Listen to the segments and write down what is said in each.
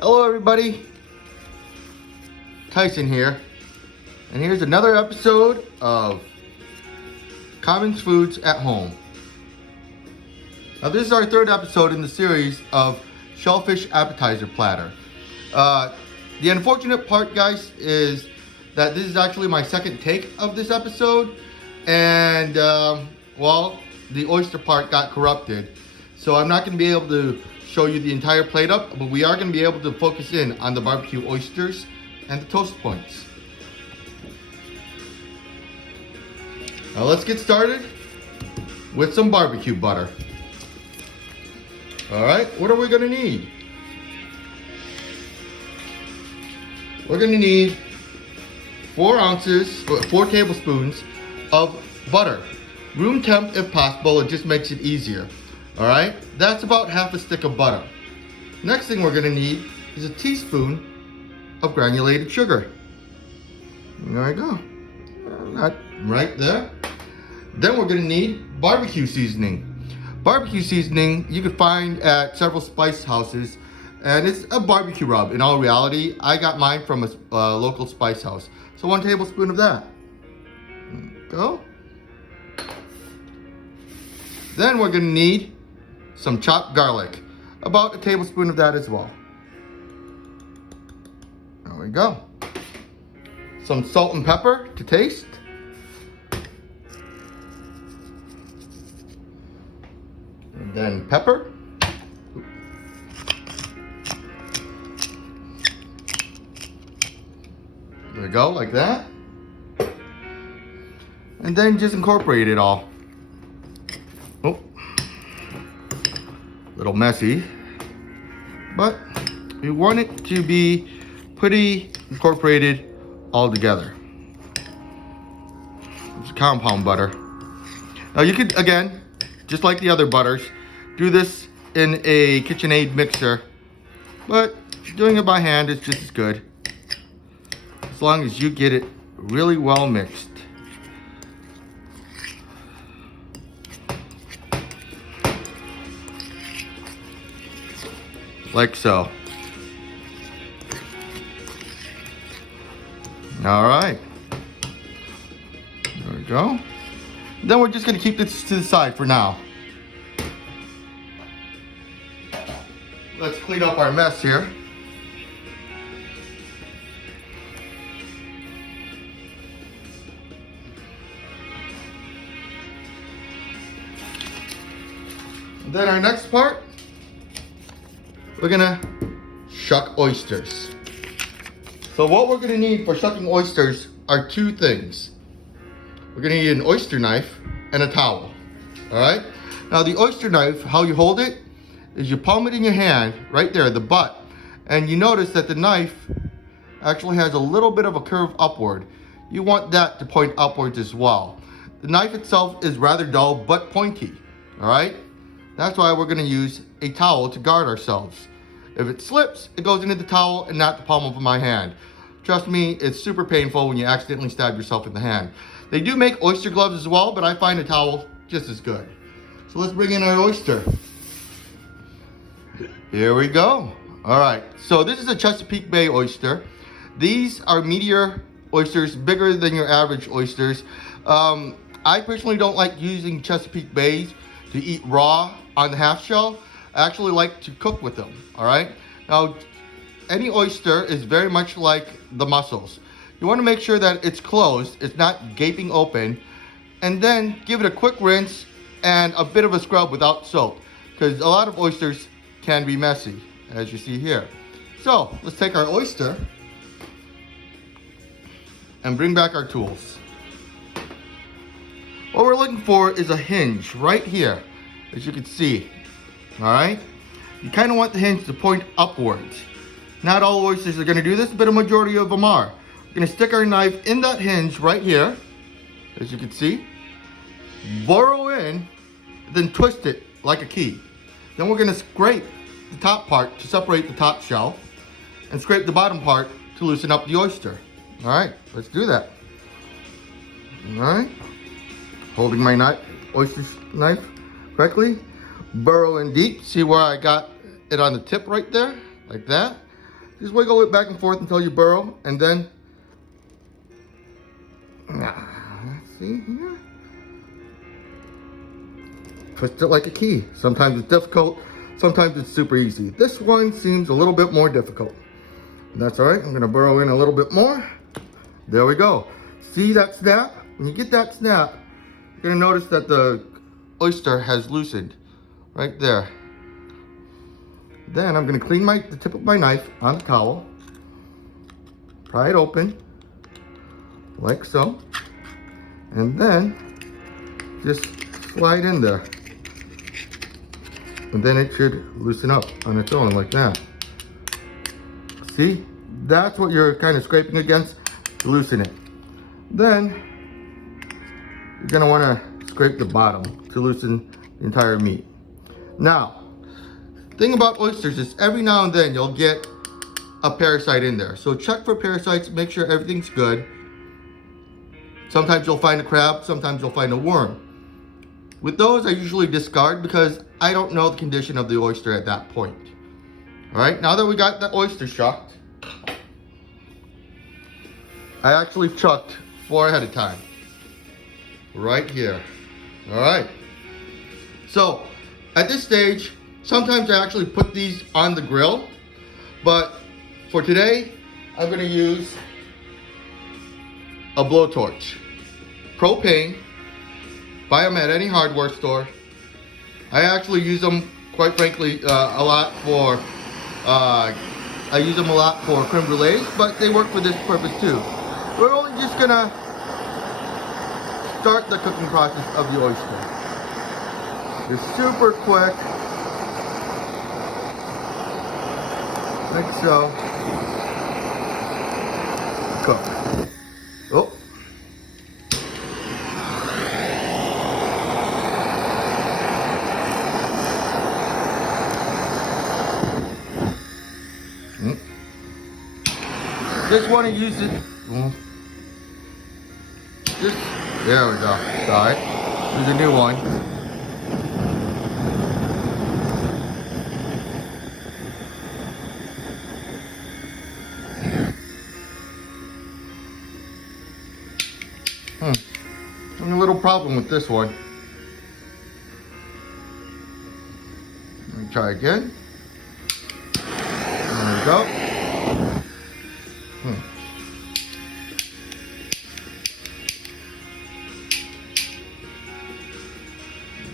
Hello everybody, Tyson here, and here's another episode of Common Foods at Home. Now this is our third episode in the series of Shellfish Appetizer Platter. The unfortunate part, guys, is that this is actually my second take of this episode, and well, the oyster part got corrupted, so I'm not going to be able to show you the entire plate up, but we are going to be able to focus in on the barbecue oysters and the toast points. Now let's get started with some barbecue butter. Alright, what are we going to need? We're going to need 4 tablespoons of butter. Room temp if possible, it just makes it easier. Alright, that's about half a stick of butter. Next thing we're going to need is a teaspoon of granulated sugar. There we go. That right there. Then we're going to need barbecue seasoning. Barbecue seasoning you can find at several spice houses, and it's a barbecue rub. In all reality, I got mine from a local spice house. So 1 tablespoon of that. There we go. Then we're going to need some chopped garlic, about 1 tablespoon of that as well. There we go. Some salt and pepper to taste. And then pepper. There we go, like that. And then just incorporate it all. Oh. Little messy, but we want it to be pretty incorporated all together. It's compound butter. Now you could, again, just like the other butters, do this in a KitchenAid mixer, but doing it by hand is just as good, as long as you get it really well mixed. Like so. All right. There we go. Then we're just going to keep this to the side for now. Let's clean up our mess here. And then our next part, we're gonna shuck oysters. So what we're gonna need for shucking oysters are 2 things. We're gonna need an oyster knife and a towel. All right. Now the oyster knife, how you hold it is you palm it in your hand right there, the butt, and you notice that the knife actually has a little bit of a curve upward. You want that to point upwards as well. The knife itself is rather dull but pointy. All right. That's why we're gonna use a towel to guard ourselves. If it slips, it goes into the towel and not the palm of my hand. Trust me, it's super painful when you accidentally stab yourself in the hand. They do make oyster gloves as well, but I find a towel just as good. So let's bring in our oyster. Here we go. All right, so this is a Chesapeake Bay oyster. These are meatier oysters, bigger than your average oysters. I personally don't like using Chesapeake Bays to eat raw on the half shell. I actually like to cook with them. All right. Now, any oyster is very much like the mussels. You want to make sure that it's closed, it's not gaping open, and then give it a quick rinse and a bit of a scrub without soap, because a lot of oysters can be messy, as you see here. So let's take our oyster and bring back our tools. What we're looking for is a hinge right here, as you can see. All right, you kind of want the hinge to point upwards. Not all oysters are going to do this, but a majority of them are. We're going to stick our knife in that hinge right here, as you can see, burrow in, then twist it like a key. Then we're going to scrape the top part to separate the top shell, and scrape the bottom part to loosen up the oyster. All right, let's do that. All right, holding my oyster knife correctly, burrow in deep. See where I got it on the tip right there, like that. Just wiggle it back and forth until you burrow, and then, see here? Twist it like a key. Sometimes it's difficult, sometimes it's super easy. This one seems a little bit more difficult. That's all right, I'm gonna burrow in a little bit more. There we go. See that snap? When you get that snap, you're gonna notice that the oyster has loosened right there. Then I'm gonna clean the tip of my knife on the towel, pry it open, like so, and then just slide in there. And then it should loosen up on its own like that. See? That's what you're kind of scraping against to loosen it. Then you're gonna wanna scrape the bottom to loosen the entire meat. Now, thing about oysters is every now and then you'll get a parasite in there. So check for parasites, make sure everything's good. Sometimes you'll find a crab, sometimes you'll find a worm. With those, I usually discard because I don't know the condition of the oyster at that point. All right, now that we got the oyster shucked, I actually chucked 4 ahead of time. Right here. All right. So, at this stage, sometimes I actually put these on the grill, but for today, I'm gonna use a blowtorch. Propane. Buy them at any hardware store. I actually use them, quite frankly, a lot for, I use them a lot for creme brulees, but they work for this purpose too. We're only just gonna start the cooking process of the oyster. It's super quick, like so. Cook. Oh. Just want to use it. There we go. Sorry. There's a new one. Having a little problem with this one. Let me try again. There we go.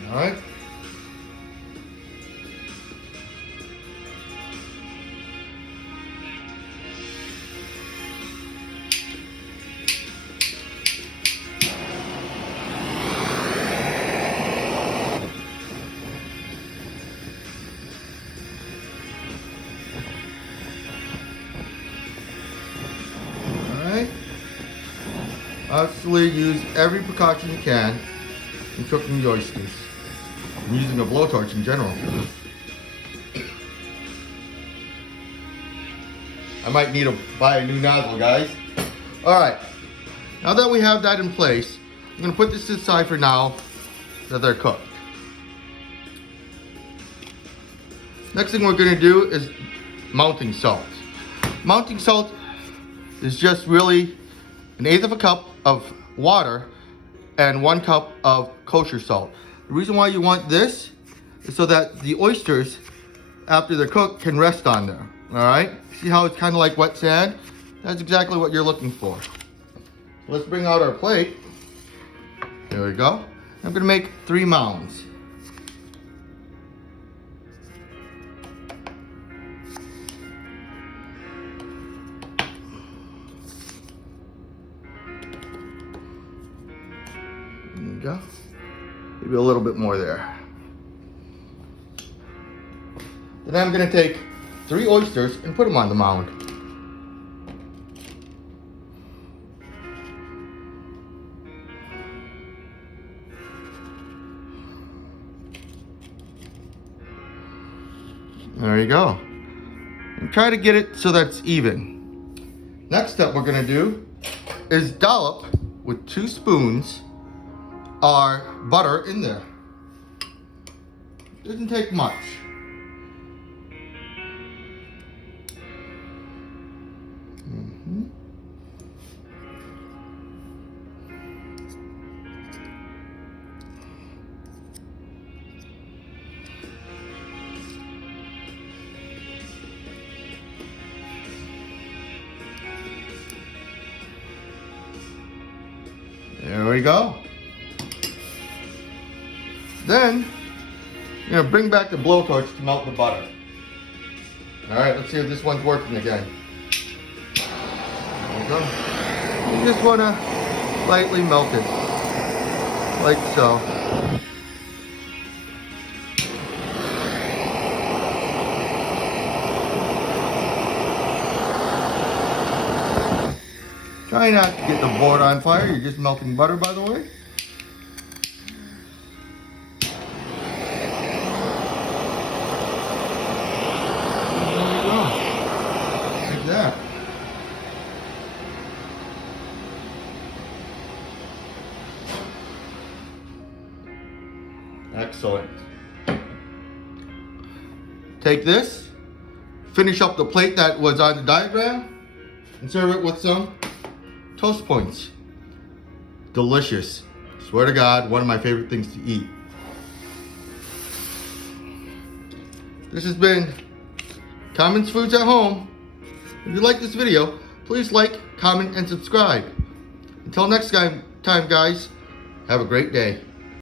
All right. Obviously, use every precaution you can in cooking the oysters. I'm using a blowtorch in general. I might need to buy a new nozzle, guys. All right, now that we have that in place, I'm gonna put this aside for now that they're cooked. Next thing we're gonna do is mounting salt. Mounting salt is just really 1/8 of a cup of water and 1 cup of kosher salt. The reason why you want this is so that the oysters, after they're cooked, can rest on there. All right? See how it's kind of like wet sand? That's exactly what you're looking for. Let's bring out our plate. There we go. I'm gonna make 3 mounds. There we go. Maybe a little bit more there. Then I'm gonna take 3 oysters and put them on the mound. There you go. And try to get it so that's even. Next step we're gonna do is dollop with 2 spoons our butter in there. Doesn't take much. There we go. Then, you're gonna bring back the blowtorch to melt the butter. All right, let's see if this one's working again. There we go. You just wanna lightly melt it, like so. Try not to get the board on fire. You're just melting butter, by the way. There we go. Like that. Excellent. Take this, finish up the plate that was on the diagram, and serve it with some toast points. Delicious. Swear to God, one of my favorite things to eat. This has been Commons Foods at Home. If you like this video, please like, comment, and subscribe. Until next time, guys, have a great day.